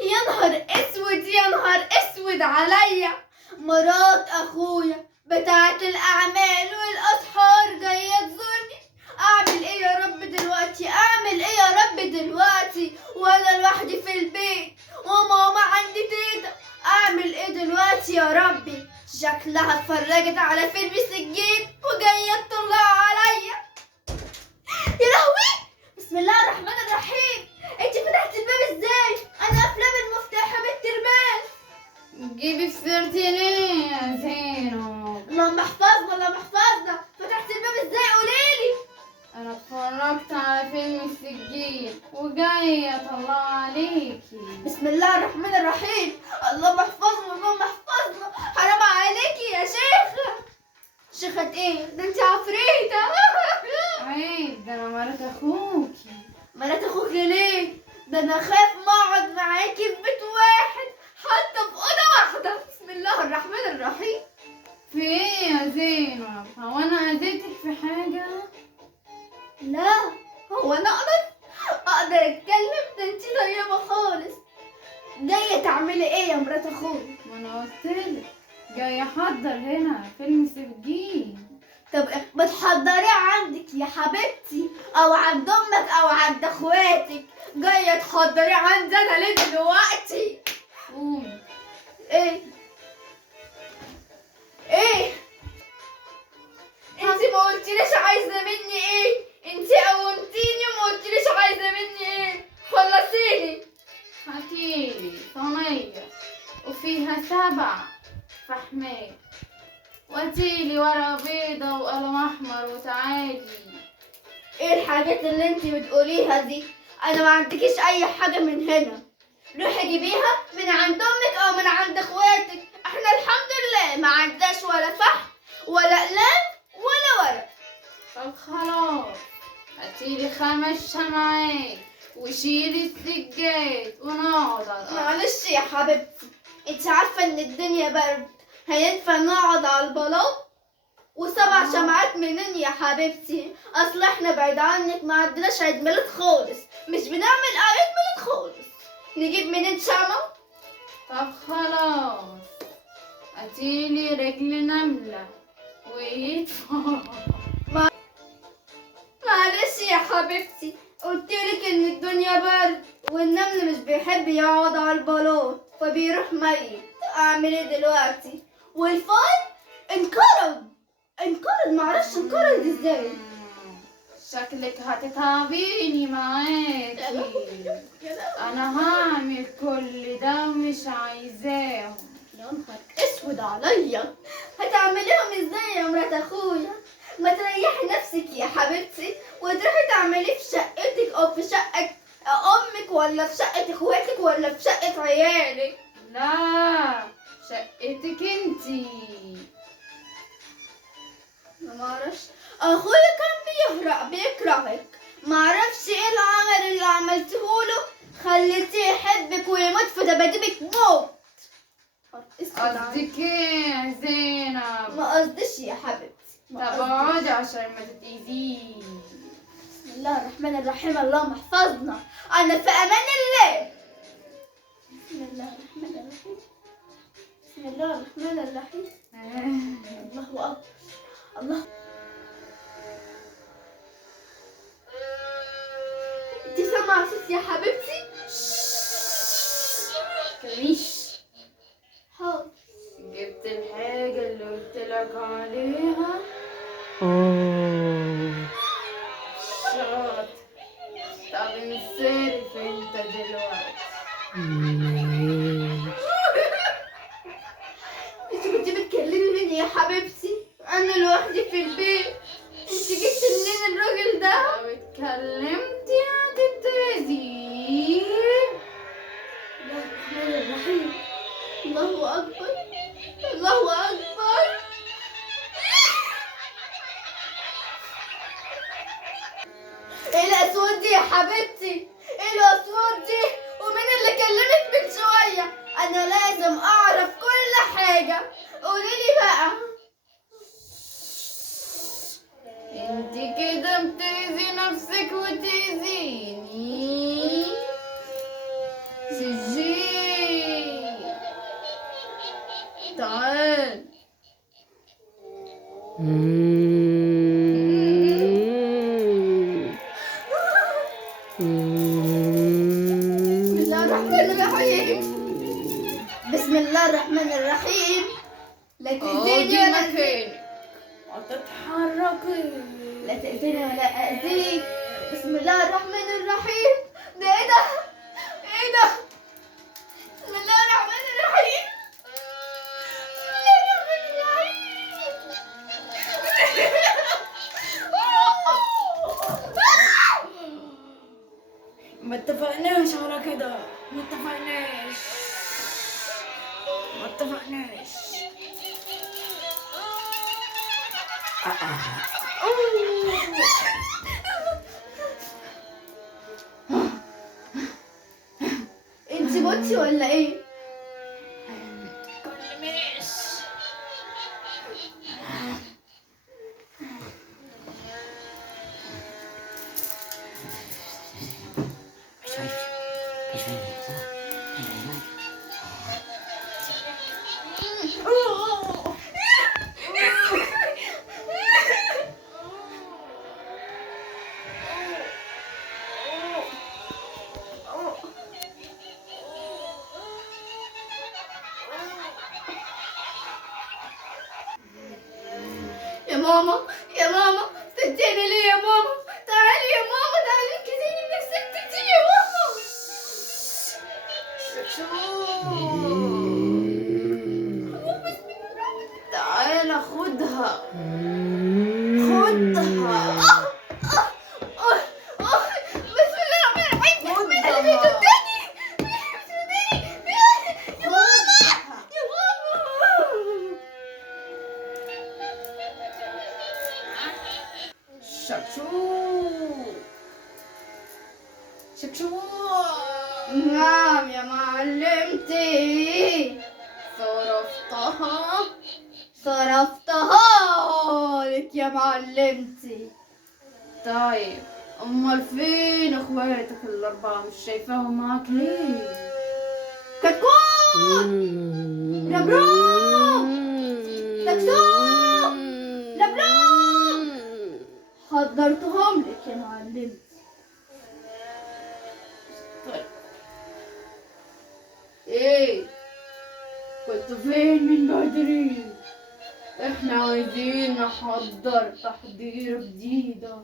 يا نهار اسود يا نهار اسود عليا. مرات اخويا بتاعة الاعمال والاسحار جاية تزورني. اعمل ايه يا رب دلوقتي؟ اعمل ايه يا رب دلوقتي وانا لوحدي في البيت وماما عندي تيتا؟ اعمل ايه دلوقتي يا ربي؟ شكلها اتفرجت على فيلم سجين وجاية تطلع عليا. يا لهوي، بسم الله الرحمن الرحيم. انت فتحت الباب ازاي؟ انا افلام المفتاح يا بنت الباب. جيبي في سيرتي ليه يا زينب؟ اللهم احفظنا اللهم احفظنا. فتحت الباب ازاي؟ قوليلي. انا اتفرجت على فيلم السجين وجاية اطلع عليكي. بسم الله الرحمن الرحيم. اللهم احفظنا اللهم احفظنا. حرام عليكي يا شيخة. شيخة ايه؟ ده انت عفريتة. عيب، ده انا مرات اخوكي. مرات اخوك ليه؟ ده انا خايف ما اقعد معاكي في بيت واحد حتى في اوضه واحده. بسم الله الرحمن الرحيم. في ايه يا زينب؟ هو انا اذيتك في حاجة؟ لا، هو انا اقدر اتكلم؟ ده انت طيبه خالص. جايه تعملي ايه يا مرات اخوك؟ ما انا قلتلك جاية احضر هنا فيلم سجين. طب ما تحضريه عندك يا حبيبتي او عند امك او عند اخواتك. جايه تحضريه عندي انا ليه دلوقتي؟ قومي. ايه ايه؟ انت ما قلتليش عايزه مني ايه؟ انت قومتيني وما قلتليش عايزه مني ايه. خلصيني. هاتيلي صينية وفيها 7 فحمات، وهاتيلي ورقة بيضة وقلم احمر وتعالي. ايه الحاجات اللي انت بتقوليها دي؟ انا ما عندكيش اي حاجه من هنا. روحي جيبيها من عند امك او من عند اخواتك. احنا الحمد لله ما عندناش ولا فحم ولا اقلام ولا ورق. طب خلاص، هاتيلي 5 شمعات وشيلي السجاد ونقعد على الأرض. معلش يا حبيبتي، انت عارفه ان الدنيا برد. هينفع نقعد على البلاط؟ و7 شمعات منين يا حبيبتي؟ اصل احنا بعيد عنك ما عندناش عيد ميلاد خالص. مش بنعمل عيد ميلاد خالص. نجيب منين شمع؟ طب خلاص، هاتيلي رجل نملة وإيد فار. معلش يا حبيبتي، قلتلك ان الدنيا برد والنمل مش بيحب يقعد على البلاط فبيروح ميت. اعمل ايه دلوقتي؟ والفار انقرض معرفش انقرض ازاي. شكلك هتتعبيني معاكي. انا هعمل كل ده ومش عايزاهم. يا نهار اسود عليا. هتعمليهم ازاي يا مرات اخويا؟ ما تريحي نفسك يا حبيبتي وتروحي تعمليه في شقتك او في شقة امك ولا في شقة اخواتك ولا في شقة عيالك. لا، شقتك انتي. ما اعرفش، اخويا كان بيكرهك. ما اعرفش ايه العمل اللي عملتهوله خليتيه يحبك ويموت في دباديبك موت. قصدك ايه يا زينب؟ ما قصدش يا حبيبتي. طب اقعدي عشان ما تتأذيش. بسم الله الرحمن الرحيم. اللهم احفظنا. انا في امان الله. بسم الله الرحمن الرحيم. بسم الله الرحمن الرحيم. الله اكبر. الله. انت سامعه صوت يا حبيبتي؟ كريش، حاضر. جبت الحاجة اللي قلتلك عليها. شاطر. طب انصرف انت دلوقتي. انت كنت بتكلمي مين يا حبيبتي؟ انا لوحدي في البيت. انت جبت منين الراجل ده؟ لو اتكلمتي هتتأذي. الله الرحمن الرحيم. الله اكبر الله اكبر. ايه الاصوات دي يا حبيبتي؟ ايه الاصوات دي؟ ومين اللي كلمك من شويه؟ انا لازم اعرف كل حاجه. قوليلي بقى. انت كده بتأذي نفسك وتأذيني. سجين بسم الله الرحمن الرحيم. بسم الله الرحمن الرحيم. لا تأذيني ولا أذيك. ما تتحركي. لا تأذيني ولا أذيك. بسم الله الرحمن الرحيم. ده إيه ده؟ إيه ده؟ بسم الله الرحمن الرحيم. بسم الله الرحمن الرحيم. ما اتفقناش على كده. ما اتفقناش. ما اتفقناش. انت بوتي ولا ايه؟ تتكلميش. يا ماما يا ماما تديني ليه يا ماما؟ تعالي يا ماما، تعالي انقذيني من نفسك، تديني يا ماما. تعالى خدها. خدها. بسم الله الرحمن الرحيم. مين اللي بيدودني؟ يا ماما يا ماما. شكشو. نعم يا معلمتي. صرفتها لك يا معلمتي. طيب امال فين اخواتك الاربعه؟ مش شايفاهم معاك ليه؟ كتكوت، ربروب، تكسوم، لبلوب، حضرتهم لك يا معلمتي. طيب ايه كنت فين من بدري؟ احنا عايزين نحضر تحضيرة جديدة.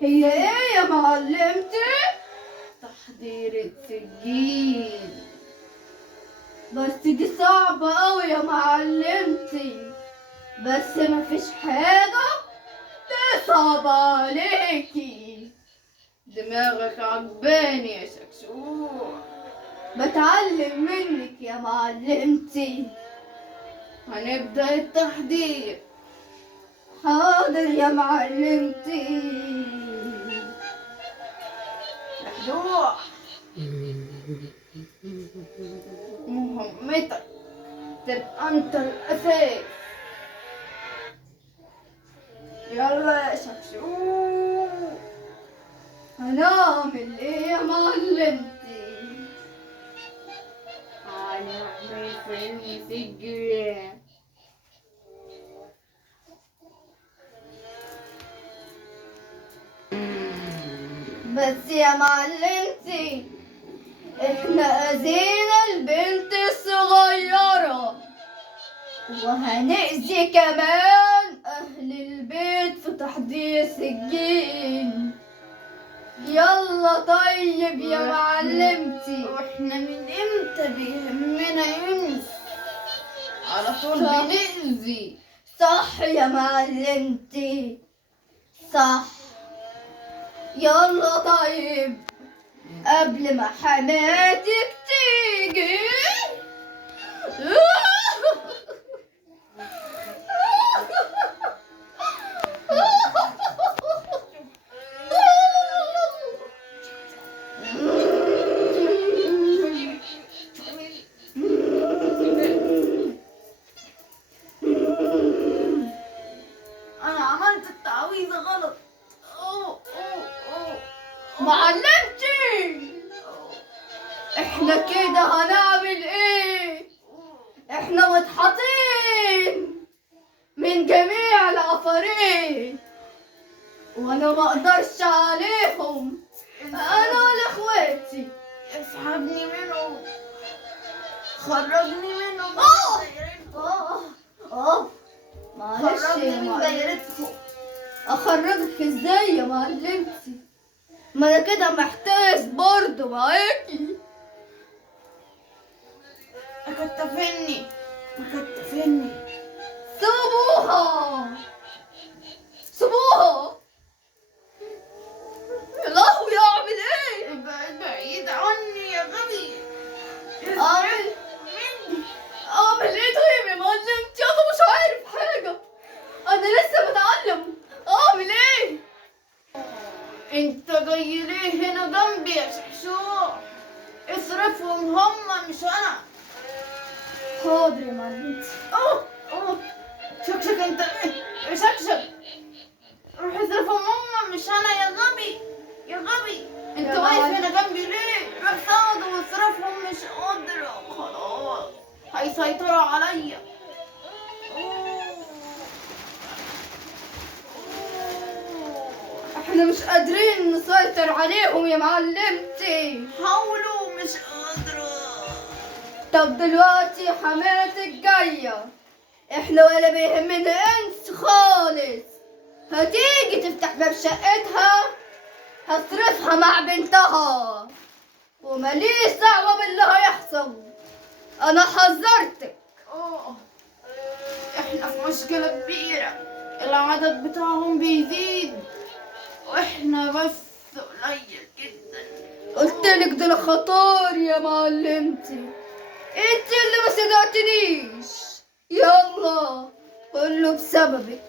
هي ايه يا معلمتي؟ تحضيرة سجين. بس دي صعبة أوي يا معلمتي. بس مفيش حاجة تصعب عليكي. دماغك عجباني يا شكشوك. بتعلم منك يا معلمتي. هنبدأ التحضير. حاضر يا معلمتي. مفتوح. مهمتك تبقى انت الاساس. يلا يا شكشوك. هنعمل ايه يا معلمتي؟ هنعمل فيلم سجين. بس يا معلمتي احنا اذينا البنت الصغيرة وهنأذي كمان اهل البيت في تحضير سجين. يلا طيب يا معلمتي. واحنا من امتى بيهمنا ينس؟ على طول صح. بنأذي. صح يا معلمتي صح. يلا طيب قبل ما حماتك تيجي. انا عملت التعويذة غلط. معلمتي احنا كده هنعمل ايه؟ احنا متحطين من جميع العفاريت، وانا ما اقدرش عليهم، انا ولا اخواتي. اسحبني منهم، خرجني منهم. معلش خرجني يا من معلم. دايرتهم. اخرجك ازاي يا معلمتي؟ ما انا كده محتاج برضه معاكي. مكتفني مكتفني. سيبوها سيبوها. يا لهوي اعمل ايه؟ ابعد بعيد عني يا غبي. اعمل ايه طيب يا معلمتي؟ انا مش عارف حاجة، انا لسه بتعلم. اعمل ايه؟ انت جاي ليه هنا جنبي يا شحشوح؟ اصرفهم هم مش انا. حاضر يا معلمتي. اوه شكشك انت. شكشك روح اصرفهم هم مش انا يا غبي يا غبي. انت يا واقف معلم. هنا جنبي ليه؟ روح ساعده واصرفهم مش قادرة خلاص هيسيطروا عليا. احنا مش قادرين نسيطر عليهم يا معلمتي. حاولوا مش قادرة. طب دلوقتي حماتك جاية، احنا ولا بيهمنا انت خالص. هتيجي تفتح باب شقتها، هصرفها مع بنتها، ومليش دعوة باللي هيحصل. انا حذرتك. اوه احنا في مشكلة كبيرة، العدد بتاعهم بيزيد واحنا بس قليل جدا. قلتلك دول خطار يا معلمتي، انت اللي ما صدقتنيش. يلا كله بسببك،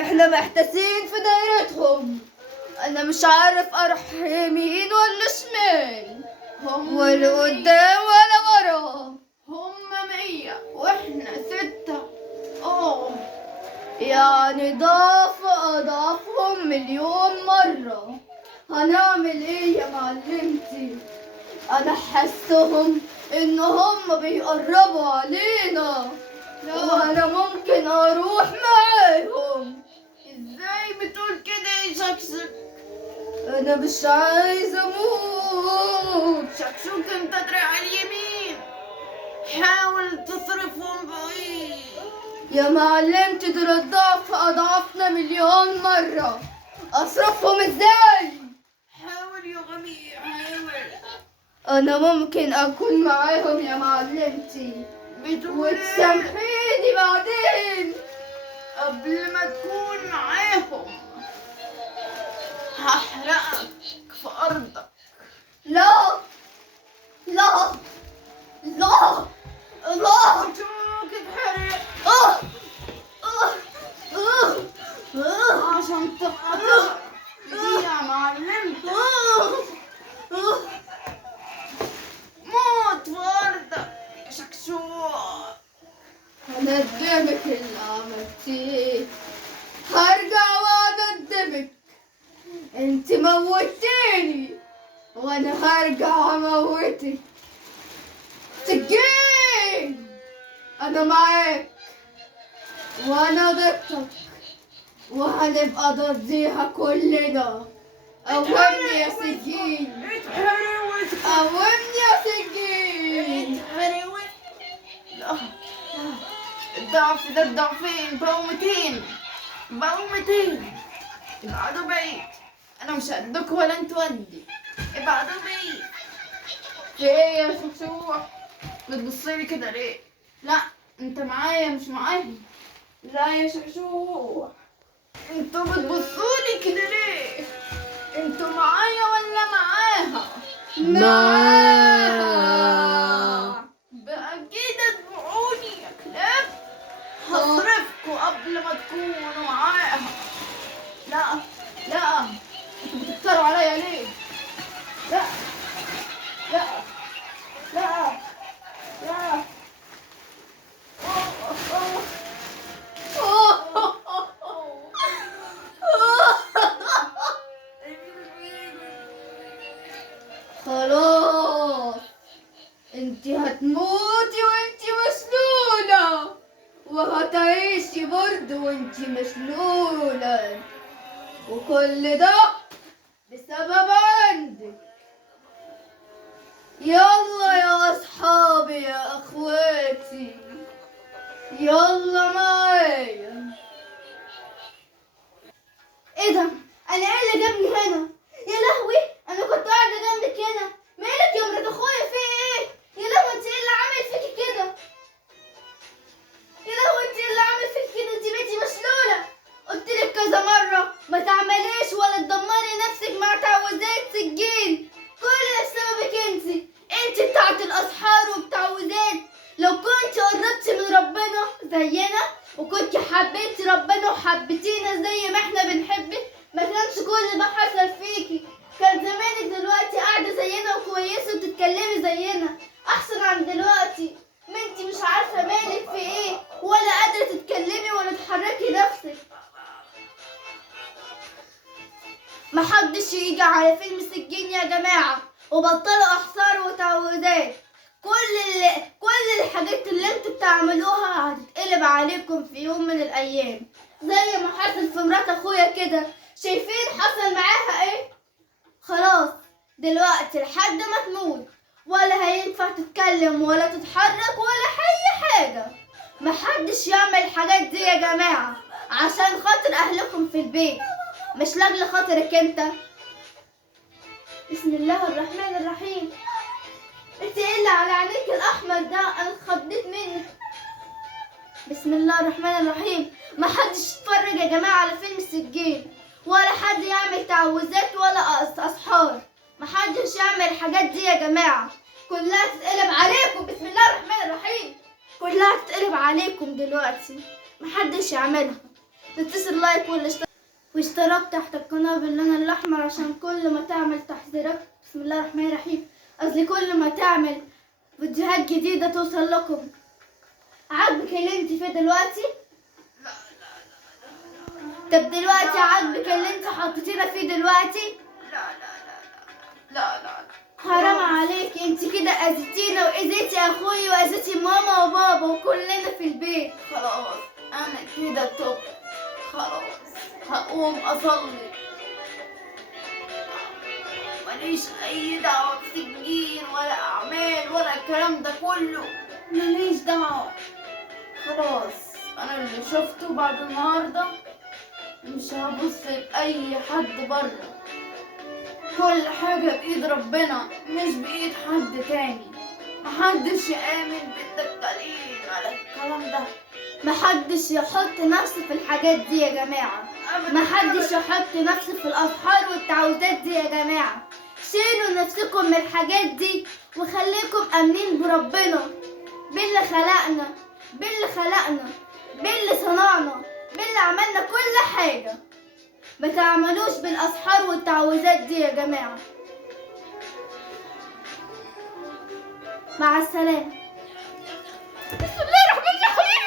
احنا محتاسين في دايرتهم. انا مش عارف اروح يمين ولا شمال، هم ولا قدام ولا ورا. هم 100 واحنا 6. اوه يعني ضعف اضعافهم مليون مرة. هنعمل ايه يا معلمتي؟ انا حاسهم ان هم بيقربوا علينا، وانا ممكن اروح معاهم. ازاي بتقول كده يا شكشك؟ انا مش عايزة اموت. شكشوك انت دراع اليمين، حاول تصرفهم بعيد. يا معلمتي دول الضعف اضعافنا مليون مرة، اصرفهم ازاي؟ حاول يا غبي حاول. انا ممكن اكون معاهم يا معلمتي، بتقول ايه؟ وتسامحيني بعدين. قبل ما تكون معاهم هحرقك في أرضك. لا لا لا لا. شكشوك اتحرق آه. آه. آه. آه. عشان تبقى تقدر يا معلم. موت في أرضك يا شكشوك. هندمك اللي عملتيه، هرجع واندمك. انت موتيني وانا هرجع اموتك. سجين، انا معاك وانا ضدك، وهنبقى ضديها كلنا. قومني يا سجين، اتحرقت قومني يا سجين. اتحرقت. لا الضعف ده الضعفين بقوا 200 بقوا 200. ابعدوا بعيد، انا مش قدك ولا انت ودي. ابعدوا بعيد. في ايه يا شكشوح؟ بتبصلي كده ليه؟ لا انت معايا مش معاهم. لا يا شكشوح انتوا بتبصولي كده ليه؟ انتوا معايا ولا معاها؟ معاها. بقى كده تبيعوني يا كلاب. هصرفكوا قبل ما تكونوا معاها. لا لا انتوا بتكتروا عليا ليه؟ لا لا لا لا. خلاص انتي هتموتي وانتي مسنونة، وهتعيشي برضه وانتي مشلولة، وكل ده بسبب عندك. يلا يا أصحابي يا أخواتي، يلا معايا. ايه ده؟ انا ايه اللي جابني هنا؟ يا لهوي، انا كنت قاعده جنبك هنا. مالك يا مرات اخويا، في ايه؟ يا لهوي، انت ايه اللي عامل فيكي كده؟ يا لهوي، انت ايه اللي عامل فيكي كده؟ انت بقيتي مشلوله. قلتلك كذا مره ما تعمليش ولا تدمري نفسك مع تعويذات سجين. كل ده بسببك انت بتاعت الاسحار والتعويذات. لو كنت قربتي من ربنا زينا وكنت حبيتي ربنا وحبيتينا زي ما احنا بنحبك، ما كانش كل ده حصل فيكي. كان زمانك دلوقتي قاعده زينا وكويسه وتتكلمي زينا احسن عن دلوقتي. ما انت مش عارفه مالك في ايه، ولا قادره تتكلمي ولا تحركي نفسك. محدش يجي على فيلم سجين يا جماعه، وبطلوا احصار وتعويذات. كل الحاجات اللي انتوا بتعملوها هتتقلب عليكم في يوم من الايام، زي ما حصل في مرات اخويا كده. شايفين حصل معاها ايه؟ خلاص دلوقتي لحد ما تموت ولا هينفع تتكلم ولا تتحرك ولا اي حاجه. محدش يعمل الحاجات دي يا جماعه، عشان خاطر اهلكم في البيت، مش لاجل خاطرك انت. بسم الله الرحمن الرحيم. انت ايه اللي على عينيك الاحمر ده؟ انا اتخضيت منك. بسم الله الرحمن الرحيم. محدش يتفرج يا جماعه على فيلم سجين، ولا حد يعمل تعويذات ولا اسحار. محدش يعمل الحاجات دي يا جماعه، كلها تتقلب عليكم. بسم الله الرحمن الرحيم. كلها تتقلب عليكم دلوقتي، محدش يعملها. تتصل لايك واشتراك تحت القناه باللون الاحمر عشان كل ما تعمل تحذيرات. بسم الله الرحمن الرحيم. قصدي كل ما تعمل فيديوهات جديدة توصل لكم. عاجبك اللي انت فيه دلوقتي؟ طب دلوقتي عاجبك اللي انت حطيتينا فيه دلوقتي؟ لا. حرام عليك، انت كده اذيتينا واذيتي اخوي واذيتي ماما وبابا وكلنا في البيت. خلاص انا كده تبت، خلاص هقوم اصلي. ماليش اي دعوه بسجين ولا اعمال ولا الكلام ده كله، ماليش دعوه. خلاص انا اللي شفته بعد النهارده مش هبص لاي حد بره. كل حاجه بايد ربنا مش بايد حد تاني. محدش يامن بالدجالين ولا الكلام ده. محدش يحط نفسه في الحاجات دي يا جماعه. محدش يحط نفسه في الاسحار والتعويذات دي يا جماعه. شيلوا نفسكم من الحاجات دي وخليكم امنين بربنا، باللي خلقنا، باللي صنعنا، باللي عملنا كل حاجه. ما تعملوش بالاسحار والتعويذات دي يا جماعه. مع السلامه. بسم الله الرحمن الرحيم.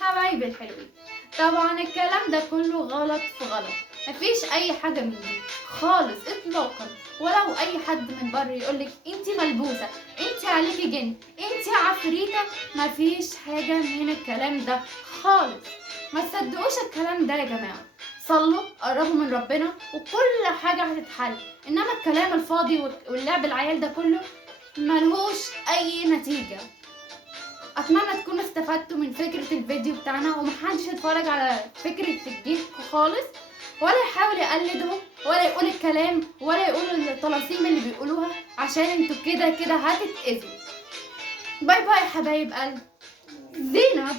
حبايبي الحلوين، طبعا الكلام ده كله غلط في غلط. مفيش اي حاجه من دي خالص اطلاقا. ولو اي حد من بره يقولك انت ملبوسه، انت عليكي جن، انت عفريته، مفيش حاجه من الكلام ده خالص. ما تصدقوش الكلام ده يا جماعه. صلوا، قربوا من ربنا، وكل حاجه هتتحل. انما الكلام الفاضي واللعب العيال ده كله ملهوش اي نتيجه. اتمنى تكونوا استفدتوا من فكره الفيديو بتاعنا، ومحدش يتفرج على فكره الجيش خالص، ولا يحاول يقلدهم، ولا يقول الكلام، ولا يقول الطلاسيم اللي بيقولوها، عشان انتوا كده هتتأذوا. باي باي حبايب قلب. زينب.